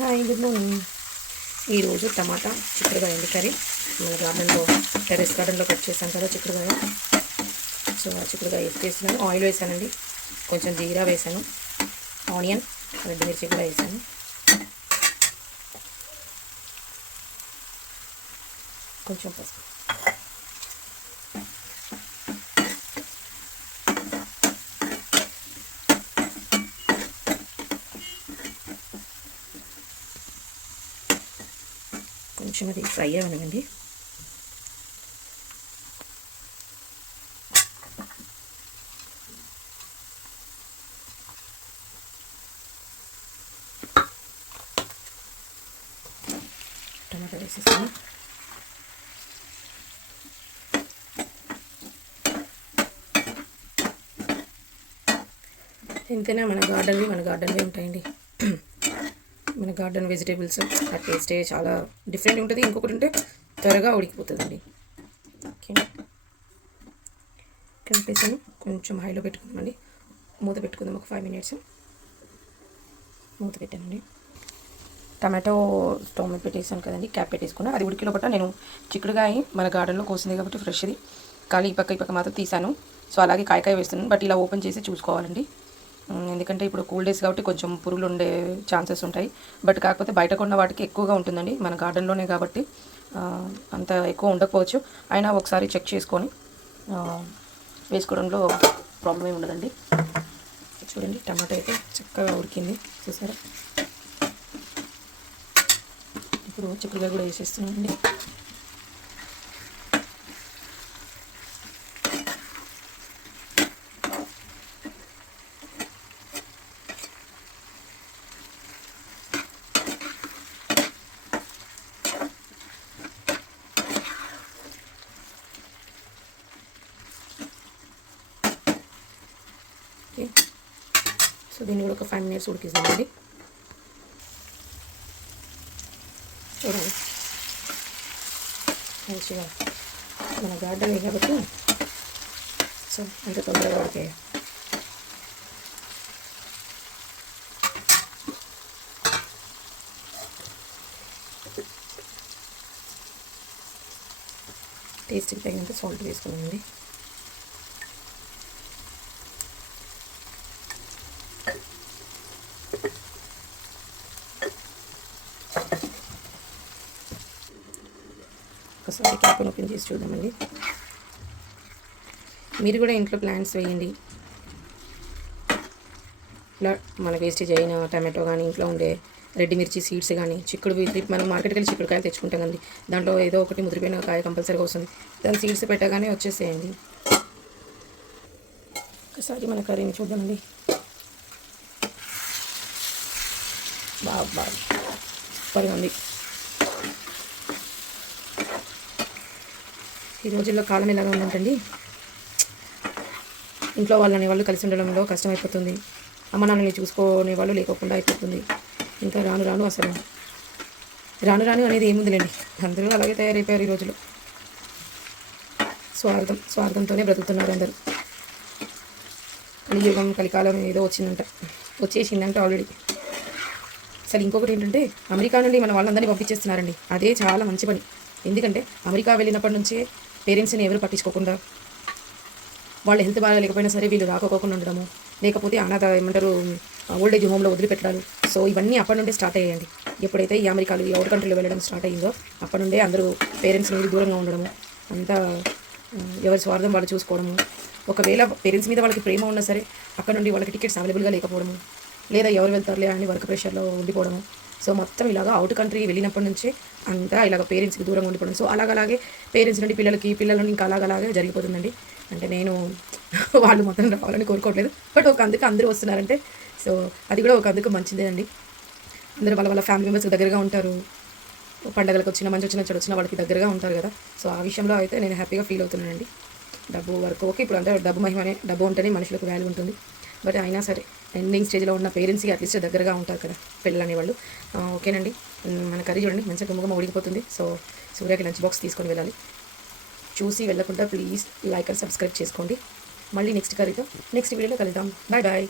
Hi, good morning. ఈరోజు టమాటా చిక్కుడుకాయ అండి కర్రీ. మన గార్డెన్లో టెర్రస్ గార్డెన్లో కట్ చేశాను కదా చిక్కుడుకాయ. సో ఆ చిక్కుడుకాయ వేస్తున్నాను. ఆయిల్ వేసానండి, కొంచెం జీరా వేసాను, ఆనియన్, రెడ్ మిర్చి కూడా వేసాను, కొంచెం పసుపు. కొంచెం అది ఫ్రై అవ్వనివ్వండి. టమాటా వేసేస్తాను. ఎంతైనా మన గార్డెన్వే ఉంటాయండి. మన గార్డెన్ వెజిటేబుల్స్ ఆ టేస్టే చాలా డిఫరెంట్ ఉంటుంది. ఇంకొకటి ఉంటే త్వరగా ఉడికిపోతుందండి. ఓకే, కలిపేసాను. కొంచెం హైలో పెట్టుకుందామండి, మూత పెట్టుకుందాం. ఒక 5 minutes మూత పెట్టానండి. టమాటో స్టవ్ మీద పెట్టేసాను కదండి, క్యాప్ పెట్టేసుకున్నా. అది ఉడికిలో పట్ట నేను చిక్కుడుకాయ మన గార్డెన్లో కోసింది కాబట్టి ఫ్రెష్ది, ఖాళీ ఈ పక్క మాత్రం తీసాను. సో అలాగే కాయకాయ వేస్తున్నాను. బట్ ఇలా ఓపెన్ చేసి చూసుకోవాలండి, ఎందుకంటే ఇప్పుడు కూల్ డేస్ కాబట్టి కొంచెం పురుగులు ఉండే ఛాన్సెస్ ఉంటాయి. బట్ కాకపోతే బయట కొన్న వాటికి ఎక్కువగా ఉంటుందండి. మన గార్డెన్లోనే కాబట్టి అంత ఎక్కువ ఉండకపోవచ్చు. అయినా ఒకసారి చెక్ చేసుకొని వేసుకోవడంలో ప్రాబ్లం ఏమి ఉండదండి. చూడండి, టమాటా అయితే చక్కగా ఉడికింది, చూసారా. ఇప్పుడు చిక్కుడుకాయ కూడా వేసేస్తున్నానండి. సో దీన్ని కూడా ఒక 5 minutes ఉడికిస్తామండి. చూడండి, మంచిగా మన గార్డెన్ కాబట్టి సో అంత తొందరగా ఉడికాయి. టేస్ట్కి తగినంత సాల్ట్ వేసుకున్నామండి. ఒకసారి క్యాప్ ఓపెన్ చేసి చూద్దామండి. మీరు కూడా ఇంట్లో ప్లాంట్స్ వేయండి. ఇలా మన వేస్టేజ్ అయిన టమాటో కానీ, ఇంట్లో ఉండే రెడ్ మిర్చి సీడ్స్ కానీ, మనం మార్కెట్కి వెళ్ళి చిక్కుడుకాయలు తెచ్చుకుంటాం కండి. దాంట్లో ఏదో ఒకటి ముదిరిపోయిన కాయ కంపల్సరీగా వస్తుంది. దాని సీడ్స్ పెట్టగానే వచ్చేసేయండి. ఒకసారి మన కర్రీని చూద్దామండి. బాగా సూపర్గా ఉంది. ఈ రోజుల్లో కాలం ఎలాగా ఉందంటండి, ఇంట్లో వాళ్ళు కలిసి ఉండడంలో కష్టమైపోతుంది. అమ్మ నాన్నని చూసుకునే వాళ్ళు లేకుండా అయిపోతుంది. ఇంకా రాను రాను అనేది ఏముందిలేండి, అందరూ అలాగే తయారైపోయారు ఈ రోజులో. స్వార్థంతోనే బ్రతుకుతున్నారు అందరూ. కలియుగం, కలికాలం ఏదో వచ్చేసిందంట ఆల్రెడీ. అసలు ఇంకొకటి ఏంటంటే, అమెరికా నుండి మన వాళ్ళందరినీ పంపించేస్తున్నారండి. అదే చాలా మంచి పని. ఎందుకంటే అమెరికా వెళ్ళినప్పటి నుంచే పేరెంట్స్ని ఎవరు పట్టించుకోకుండా, వాళ్ళ హెల్త్ బాగా లేకపోయినా సరే వీళ్ళు రాకపోకుండా ఉండడము, లేకపోతే ఓల్డ్ ఏజ్ హోమ్లో వదిలిపెట్టడాలు. సో ఇవన్నీ అప్పటి నుండే స్టార్ట్ అయ్యాయండి. ఎప్పుడైతే ఈ అమెరికాలు, ఈ అవుట్ కంట్రీలో వెళ్ళడం స్టార్ట్ అయ్యిందో అప్పటి నుండే అందరూ పేరెంట్స్ నుండి దూరంగా ఉండడము, అంతా ఎవరి స్వార్థం వాళ్ళు చూసుకోవడము. ఒకవేళ పేరెంట్స్ మీద వాళ్ళకి ప్రేమ ఉన్నా సరే అక్కడ నుండి వాళ్ళకి టికెట్స్ అవైలబుల్గా లేకపోవడము, లేదా ఎవరు వెళ్తారులే అని వర్క్ ప్రెషర్లో ఉండిపోవడము. సో మొత్తం ఇలాగా అవుట్ కంట్రీ వెళ్ళినప్పటి నుంచే అంతా ఇలాగ పేరెంట్స్కి దూరంగా ఉండిపోవడం. సో అలాగే పేరెంట్స్ నుండి పిల్లల నుండి ఇంకా అలాగే జరిగిపోతుందండి. అంటే నేను వాళ్ళు మొత్తం రావాలని కోరుకోవట్లేదు, బట్ అందుకు అందరూ వస్తున్నారంటే సో అది కూడా అందుకు మంచిదే అండి. అందరూ వాళ్ళ ఫ్యామిలీ మెంబర్స్కి దగ్గరగా ఉంటారు. పండగలకు వచ్చిన, మంచి వచ్చిన, చెడు వచ్చిన వాళ్ళకి దగ్గరగా ఉంటారు కదా. సో ఆ విషయంలో అయితే నేను హ్యాపీగా ఫీల్ అవుతున్నానండి. డబ్బు వరకు ఓకే, ఇప్పుడు అంతా డబ్బు ఉంటేనే మనుషులకు వాల్యూ ఉంటుంది. బట్ అయినా సరే ఎండింగ్ స్టేజ్లో ఉన్న పేరెంట్స్కి అట్లీస్ట్ దగ్గరగా ఉంటారు కదా పిల్లలు అనేవాళ్ళు. ఓకేనండి, మన కర్రీ చూడండి మంచిగా గుమ్మగా ఉడికిపోతుంది. సో సూర్యకి లంచ్ బాక్స్ తీసుకొని వెళ్ళాలి. చూసి వెళ్ళకుండా ప్లీజ్ లైక్ అండ్ సబ్స్క్రైబ్ చేసుకోండి. మళ్ళీ నెక్స్ట్ కర్రీతో నెక్స్ట్ వీడియోలో కలుద్దాం. Bye bye.